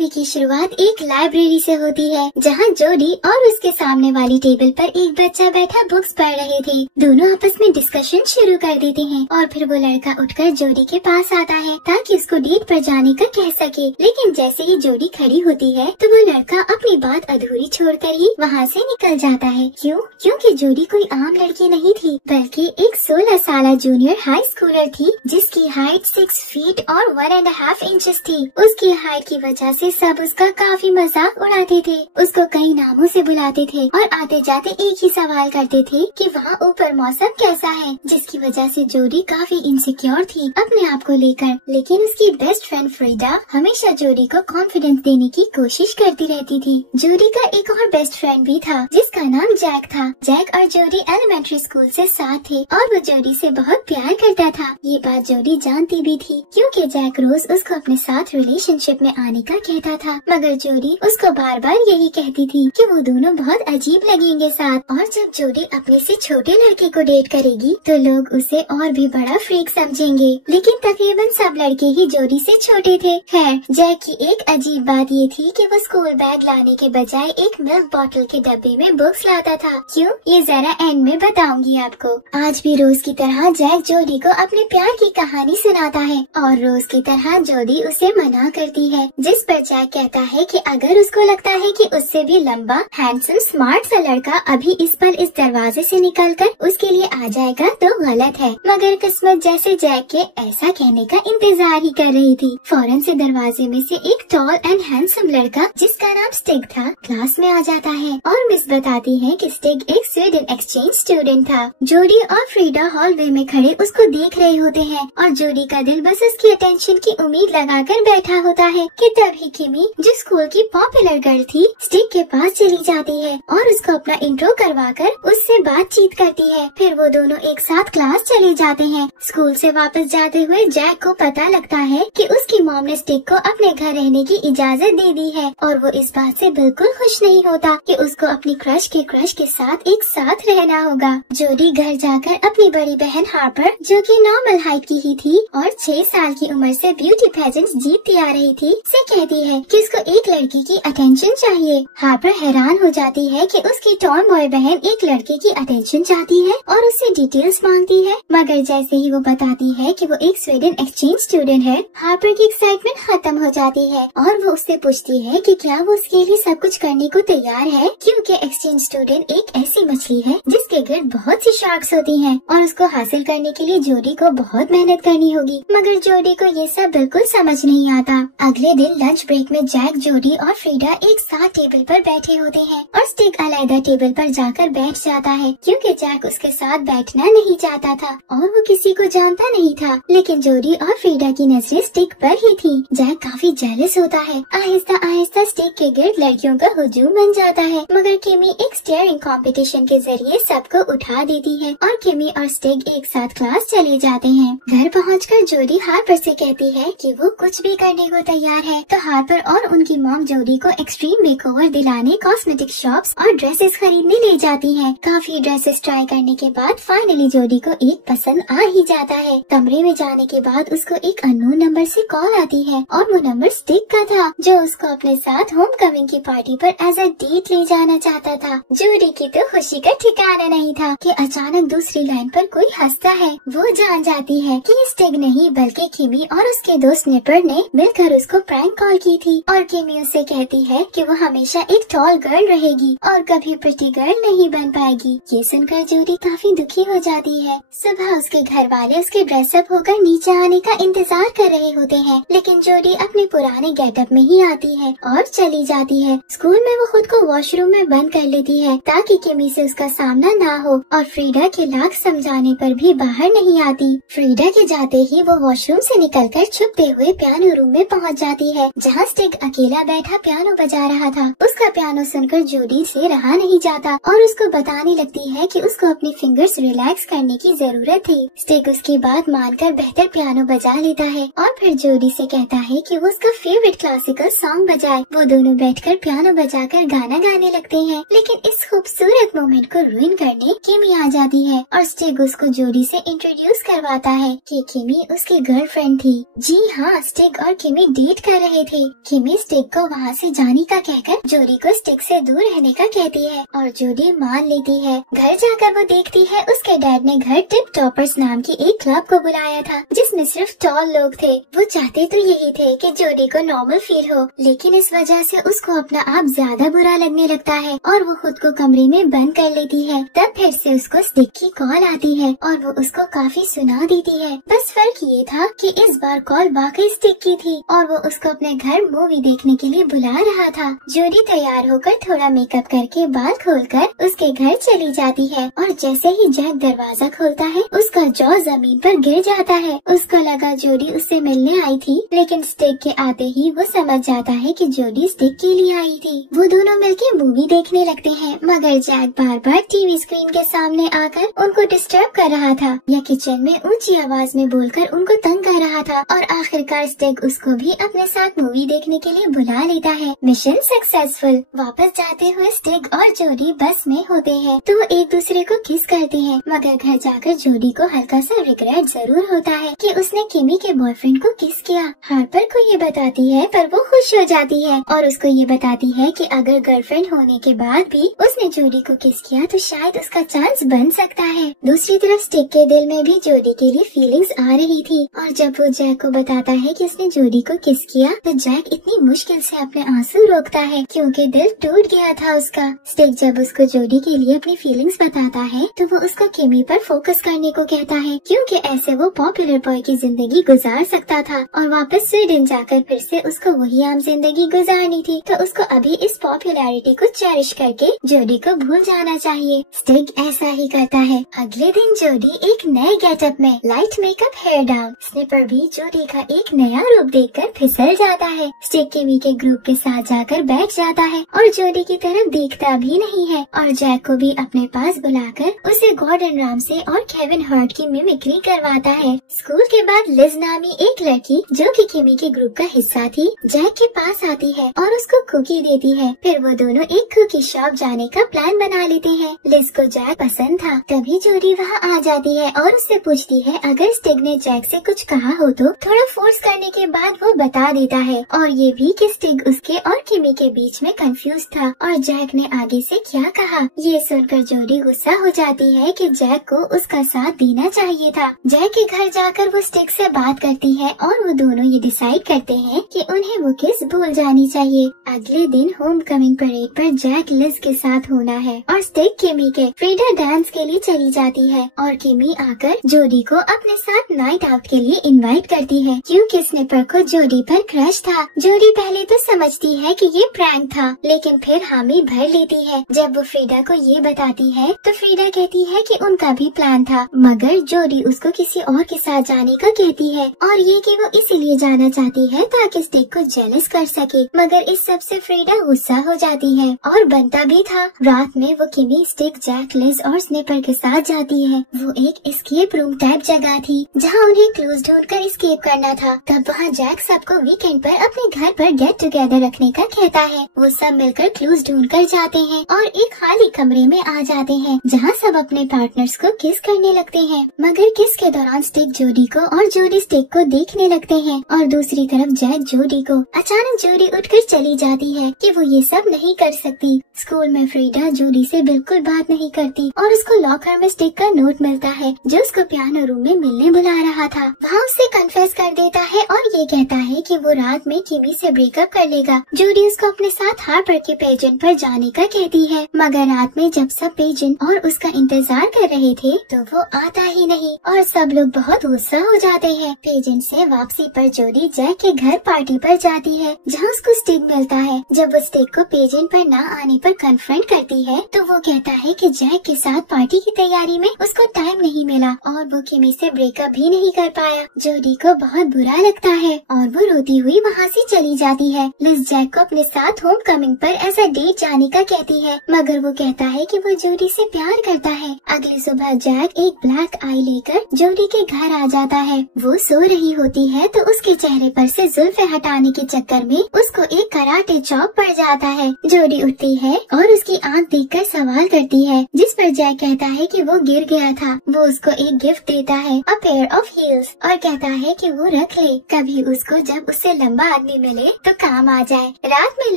Movie की शुरुआत एक लाइब्रेरी से होती है, जहाँ जोडी और उसके सामने वाली टेबल पर एक बच्चा बैठा बुक्स पढ़ रहे थे। दोनों आपस में डिस्कशन शुरू कर देते हैं और फिर वो लड़का उठकर जोडी के पास आता है ताकि उसको डेट पर जाने का कह सके। लेकिन जैसे ही जोडी खड़ी होती है तो वो लड़का अपनी बात अधूरी छोड़कर ही वहाँ से निकल जाता है। क्यों? क्योंकि जोडी कोई आम लड़की नहीं थी, बल्कि एक 16 साल जूनियर हाई स्कूलर थी, जिसकी हाइट 6 फीट और 1.5 इंचेस थी। उसकी हाइट की वजह से सब उसका काफी मजाक उड़ाते थे, उसको कई नामों से बुलाते थे और आते जाते एक ही सवाल करते थे कि वहाँ ऊपर मौसम कैसा है, जिसकी वजह से जोडी काफी इनसिक्योर थी अपने आप को लेकर। लेकिन उसकी बेस्ट फ्रेंड फ्रीडा हमेशा जोडी को कॉन्फिडेंस देने की कोशिश करती रहती थी। जोडी का एक और बेस्ट फ्रेंड भी था, जिसका नाम जैक था। जैक और जोडी एलिमेंट्री स्कूल से साथ थे और वो जोडी से बहुत प्यार करता था। ये बात जोडी जानती भी थी, क्योंकि जैक रोज उसको अपने साथ रिलेशनशिप में आने का कहता था, मगर जोडी उसको बार बार यही कहती थी कि वो दोनों बहुत अजीब लगेंगे साथ। और जब जोडी अपने से छोटे लड़के को डेट करेगी तो लोग उसे और भी बड़ा फ्रीक समझेंगे। लेकिन तकरीबन सब लड़के ही जोडी से छोटे थे। खैर, जैक की एक अजीब बात ये थी कि वो स्कूल बैग लाने के बजाय एक मिल्क बॉटल के डब्बे में बुक्स लाता था। क्यों? ये जरा एंड में बताऊंगी आपको। आज भी रोज की तरह जैक जोडी को अपने प्यार की कहानी सुनाता है और रोज की तरह जोडी उसे मना करती है, जिस पर जैक कहता है कि अगर उसको लगता है कि उससे भी लंबा, हैंडसम, स्मार्ट सा लड़का अभी इस पल इस दरवाजे से निकलकर उसके लिए आ जाएगा तो गलत है। मगर किस्मत जैसे जैक के ऐसा कहने का इंतजार ही कर रही थी। फौरन से दरवाजे में से एक टॉल एंड हैंडसम लड़का, जिसका नाम स्टिग था, क्लास में आ जाता है और मिस बताती है कि स्टिग एक स्वीडन एक्सचेंज स्टूडेंट था। जोडी और फ्रीडा हॉलवे में खड़े उसको देख रहे होते हैं और जोडी का दिल बस उसकी अटेंशन की उम्मीद लगाकर बैठा होता है कि तभी किमी, जो स्कूल की पॉपुलर गर्ल थी, स्टिग के पास चली जाती है और उसको अपना इंट्रो करवाकर उससे बातचीत करती है। फिर वो दोनों एक साथ क्लास चले जाते हैं। स्कूल से वापस जाते हुए जैक को पता लगता है कि उसकी मॉम ने स्टिग को अपने घर रहने की इजाजत दे दी है और वो इस बात से बिल्कुल खुश नहीं होता कि उसको अपनी क्रश के साथ एक साथ रहना होगा। जोडी घर जाकर अपनी बड़ी बहन हार्पर, जो कि नॉर्मल हाइट की ही थी और 6 साल की उम्र से ब्यूटी पेजेंट्स जीतती आ रही थी, से कहती है कि उसको एक लड़की की अटेंशन चाहिए। हार्पर हैरान हो जाती है कि उसकी टॉम बॉय बहन एक लड़के की अटेंशन चाहती है और उससे डिटेल्स मांगती है, मगर जैसे ही वो बताती है कि वो एक स्वीडन एक्सचेंज स्टूडेंट है, हार्पर की एक्साइटमेंट खत्म हो जाती है और वो उससे पूछती है कि क्या वो उसके लिए सब कुछ करने को तैयार है, क्योंकि एक्सचेंज स्टूडेंट एक ऐसी मछली है जिसके गिर्द बहुत सी शार्क्स होती हैं और उसको हासिल करने के लिए जोडी को बहुत मेहनत करनी होगी। मगर जोडी को ये सब बिल्कुल समझ नहीं आता। अगले दिन लंच ब्रेक में जैक, जोडी और फ्रीडा एक साथ टेबल पर बैठे होते हैं और स्टिग अलग टेबल पर जाकर बैठ जाता है, क्योंकि जैक उसके साथ बैठना नहीं चाहता था और वो किसी को जानता नहीं था। लेकिन जोडी और फ्रीडा की नजरें स्टिग पर ही थी। जैक काफी जेलस होता है। आहिस्ता आहिस्ता स्टिग के गिर्द लड़कियों का हुजूम बन जाता है, मगर किमी एक स्टेयरिंग कंपटीशन के जरिए सबको उठा देती है और किमी और स्टिग एक साथ क्लास चले जाते हैं। घर पहुंचकर जोडी हार्पर से कहती है कि वो कुछ भी करने को तैयार है, तो हार्पर और उनकी मॉम जोडी को एक्सट्रीम मेकओवर दिलाने कॉस्मेटिक शॉप्स और ड्रेसेस खरीदने ले जाती हैं। काफी ड्रेसेस ट्राई करने के बाद फाइनली जोडी को एक पसंद आ ही जाता है। कमरे में जाने के बाद उसको एक अननोन नंबर से कॉल आती है और वो नंबर स्टिग का था, जो उसको अपने साथ होम कमिंग की पार्टी पर एज अ डेट ले जाना चाहता था। जोडी की तो खुशी का ठिकाना नहीं था कि अचानक दूसरी लाइन पर कोई हंसता है। वो जान जाती है कि स्टिग नहीं बल्कि किमी और उसके दोस्त निपर ने मिलकर उसको प्रैंक कॉल की थी और किमी उससे कहती है कि वो हमेशा एक टॉल गर्ल रहेगी और कभी प्रिटी गर्ल नहीं बन पाएगी। ये सुनकर जोडी काफी दुखी हो जाती है। सुबह उसके घर वाले उसके ड्रेसअप होकर नीचे आने का इंतजार कर रहे होते हैं, लेकिन जोडी अपने पुराने गेटअप में ही आती है और चली जाती है। स्कूल में वो खुद को वॉशरूम में बंद कर लेती है ताकि किमी से उसका सामना ना हो और फ्रीडा के लाख समझाने पर भी बाहर नहीं आती। फ्रीडा के जाते ही वो वॉशरूम से निकलकर छुपते हुए पियानो रूम में पहुंच जाती है, जहां स्टिग अकेला बैठा पियानो बजा रहा था। उसका पियानो सुनकर जोडी से रहा नहीं जाता और उसको बताने लगती है कि उसको अपनी फिंगर्स रिलैक्स करने की जरूरत थी। स्टिग उसकी बात मानकर बेहतर पियानो बजा लेता है और फिर जोडी से कहता है कि वो उसका फेवरेट क्लासिकल सॉन्ग बजाए। वो दोनों बैठकर पियानो बजाकर गाना गाने लगते हैं, लेकिन इस खूबसूरत मोमेंट को रुइन करने किमी आ जाती है और स्टिग उसको जोडी से इंट्रोड्यूस करवाता है कि किमी उसकी गर्लफ्रेंड थी। जी हाँ, स्टिग और किमी डेट कर रहे थे किमी स्टिक को वहाँ से जाने का कहकर जोडी को स्टिक से दूर रहने का कहती है और जोडी मान लेती है। घर जाकर वो देखती है उसके डैड ने घर टिप टॉपर्स नाम की एक क्लब को बुलाया था जिसमें सिर्फ टॉल लोग थे। वो चाहते तो यही थे कि जोडी को नॉर्मल फील हो, लेकिन इस वजह से उसको अपना आप ज्यादा बुरा लगने लगता है और वो खुद को कमरे में बंद कर लेती है। तब फिर से उसको स्टिक की कॉल आती है और वो उसको काफी सुना देती है। बस फर्क ये था कि इस बार कॉल वाकई स्टिक की थी और वो उसको अपने घर मूवी देखने के लिए बुला रहा था। जोडी तैयार होकर थोड़ा मेकअप करके बाल खोलकर उसके घर चली जाती है और जैसे ही जैक दरवाजा खोलता है उसका जॉ जमीन पर गिर जाता है। उसको लगा जोडी उससे मिलने आई थी, लेकिन स्टिक के आते ही वो समझ जाता है कि जोडी स्टिक के लिए आई थी। वो दोनों मिलके मूवी देखने लगते हैं, मगर जैक बार बार टीवी स्क्रीन के सामने आकर उनको डिस्टर्ब कर रहा था या किचन में ऊंची आवाज में बोलकर उनको तंग कर रहा था और आखिरकार स्टिक उसको भी अपने साथ मूवी देखने के लिए बुला लेता है। Mission successful. वापस जाते हुए स्टिक और जोडी बस में होते हैं तो वो एक दूसरे को किस करते हैं, मगर घर जाकर जोडी को हल्का सा रिग्रेट जरूर होता है कि उसने किमी के बॉयफ्रेंड को किस किया। हार्पर को ये बताती है पर वो खुश हो जाती है और उसको ये बताती है कि अगर गर्लफ्रेंड होने के बाद भी उसने जोडी को किस किया तो शायद उसका चांस बन सकता है। दूसरी तरफ स्टिक के दिल में भी जोडी के लिए फीलिंग्स आ रही थी और जब वो जैक को बताता है कि उसने जोडी को किस किया तो जैक इतनी मुश्किल से अपने आंसू रोकता है क्योंकि दिल टूट गया था उसका। स्टिक जब उसको जोडी के लिए अपनी फीलिंग्स बताता है तो वो उसको किमी पर फोकस करने को कहता है क्योंकि ऐसे वो पॉपुलर बॉय की जिंदगी गुजार सकता था और वापस स्वीडन जाकर फिर से उसको वही आम जिंदगी गुजारनी थी। तो उसको अभी इस पॉपुलैरिटी को चेरिश करके जोडी को भूल जाना चाहिए। स्टिक ऐसा ही करता है। अगले दिन जोडी एक नए गेटअप में लाइट मेकअप हेयर डाउन। स्निपर भी जोडी का एक नया रूप देखकर फिसल जाता है। स्टिक किमी के ग्रुप के साथ जाकर बैठ जाता है और जोडी की तरफ देखता भी नहीं है और जैक को भी अपने पास बुलाकर उसे गॉर्डन रामसे और केविन हार्ट की मिमिक्री करवाता है। स्कूल के बाद लिज नामी एक लड़की जो कि किमी के ग्रुप का हिस्सा थी जैक के पास आती है और उसको कुकी देती है। फिर वो दोनों एक कुकी शॉप जाने का प्लान बना लेते हैं। लिज को जैक पसंद था, तभी जोडी वहाँ आ जाती है और उससे पूछती है अगर स्टिग ने जैक से कुछ कहा हो तो। थोड़ा फोर्स करने के बाद वो बता देता है और ये भी कि स्टिग उसके और किमी के बीच में कंफ्यूज था और जैक ने आगे से क्या कहा। ये सुनकर जोडी गुस्सा हो जाती है कि जैक को उसका साथ देना चाहिए था। जैक के घर जाकर वो स्टिग से बात करती है और वो दोनों ये डिसाइड करते हैं कि उन्हें वो किस भूल जानी चाहिए। अगले दिन होम कमिंग परेड पर जैक लिज के साथ होना है और स्टिग किमी के फ्रीडा डांस के लिए चली जाती है और किमी आकर जोडी को अपने साथ नाइट आउट के लिए इनवाइट करती है क्योंकि स्निपर को जोडी पर क्रश था। जोडी पहले तो समझती है कि ये प्रैंक था, लेकिन फिर हामी भर लेती है। जब वो फ्रीडा को ये बताती है तो फ्रीडा कहती है कि उनका भी प्लान था, मगर जोडी उसको किसी और के साथ जाने का कहती है और ये कि वो इसीलिए जाना चाहती है ताकि स्टिग को जेलस कर सके। मगर इस सब से फ्रीडा गुस्सा हो जाती है और बनता भी था। रात में वो किमी, स्टिग, जैक, लिज और स्निपर के साथ जाती है। वो एक एस्केप रूम टाइप जगह थी जहाँ उन्हें क्लूज ढूंढकर एस्केप करना था। तब वहाँ जैक सबको वीकेंड पर अपने घर पर गेट टुगेदर रखने का कहता है। वो सब मिलकर क्लूज ढूंढकर जाते हैं और एक खाली कमरे में आ जाते हैं जहाँ सब अपने पार्टनर्स को किस करने लगते हैं। मगर किस के दौरान स्टिग जोडी को और जोडी स्टिग को देखने लगते हैं और दूसरी तरफ जैक जोडी को। अचानक जोडी उठकर चली जाती है कि वो ये सब नहीं कर सकती। स्कूल में फ्रीडा जोडी से बिल्कुल बात नहीं करती और उसको लॉकर में स्टिग का नोट मिलता है जो उसको पियानो रूम में मिलने बुला रहा था। वहाँ उससे कन्फेस कर देता है और ये कहता है कि वो रात में किमी से ब्रेकअप कर लेगा। जोडी उसको अपने साथ हार्पर के पेजेंट पर जाने का कहती है, मगर रात में जब सब पेजेंट और उसका इंतजार कर रहे थे तो वो आता ही नहीं और सब लोग बहुत गुस्सा हो जाते हैं। पेजेंट से वापसी पर जोडी जैक के घर पार्टी पर जाती है जहाँ उसको स्टिग मिलता है। जब वो स्टिग को पेजेंट पर न आने पर कन्फ्रंट करती है तो वो कहता है कि जैक के साथ पार्टी की तैयारी में उसको टाइम नहीं मिला और वो किमी से ब्रेकअप भी नहीं कर पाया। जोडी को बहुत बुरा लगता है और वो रोती हुई वहाँ से चली जाती है। लिज जैक को अपने साथ होम कमिंग पर ऐसा डेट जाने का कहती है, मगर वो कहता है कि वो जोडी से प्यार करता है। अगली सुबह जैक एक ब्लैक आई लेकर जोडी के घर आ जाता है। वो सो रही होती है तो उसके चेहरे पर से जुल्फे हटाने के चक्कर में उसको एक कराटे चॉप पड़ जाता है। जोडी उठती है और उसकी आंख देखकर सवाल करती है, जिस पर जैक कहता है कि वो गिर गया था। वो उसको एक गिफ्ट देता है, अ पेयर ऑफ हील्स, और कहता है कि वो रख ले। कभी उसको जब उससे लंबा आदमी मिले तो काम आ जाए। रात में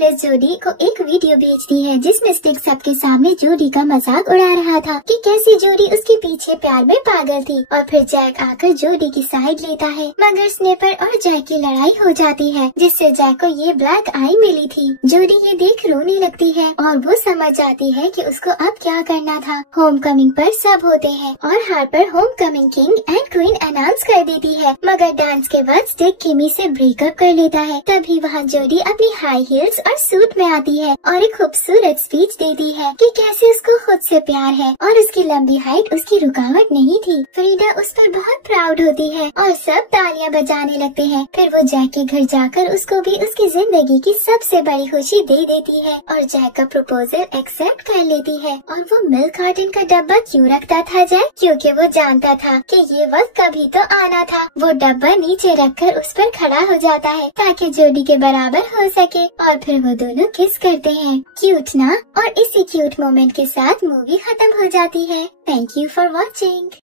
लिज जोडी को एक वीडियो भेजती है जिसमें स्टिक सबके सामने जोडी का मजाक उड़ा रहा था कि कैसी जोडी उसके पीछे प्यार में पागल थी। और फिर जैक आकर जोडी की साइड लेता है, मगर स्नेपर और जैक की लड़ाई हो जाती है जिससे जैक को ये ब्लैक आई मिली थी। जोडी ये देख रोने लगती है और वो समझ जाती है कि उसको अब क्या करना था। होमकमिंग पर सब होते हैं और Harper Homecoming king and queen announce कर देती है, मगर डांस के बाद स्टिक किमी से ब्रेकअप कर लेता है। तभी वहाँ जोडी अपनी हाई हील्स और सूट में आती है और एक खूबसूरत स्पीच देती है कि कैसे उसको खुद से प्यार है और उसकी लंबी हाइट उसकी रुकावट नहीं थी। फ्रीडा उस पर बहुत प्राउड होती है और सब तालियां बजाने लगते हैं। फिर वो जैक के घर जाकर उसको भी उसकी जिंदगी की सबसे बड़ी खुशी दे देती है और जैक का प्रपोजल एक्सेप्ट कर लेती है। और वो मिल्क कार्टन का डब्बा क्यों रखता था जैक? क्योंकि वो जानता था कि ये वक्त कभी तो आना था। वो डब्बा नीचे रखकर उस पर खड़ा हो जाता है ताकि जोडी के बराबर हो सके और फिर वो दोनों किस करते हैं। क्यूट ना? और इसी क्यूट मोमेंट के साथ मूवी खत्म हो जाती है। Thank you for watching.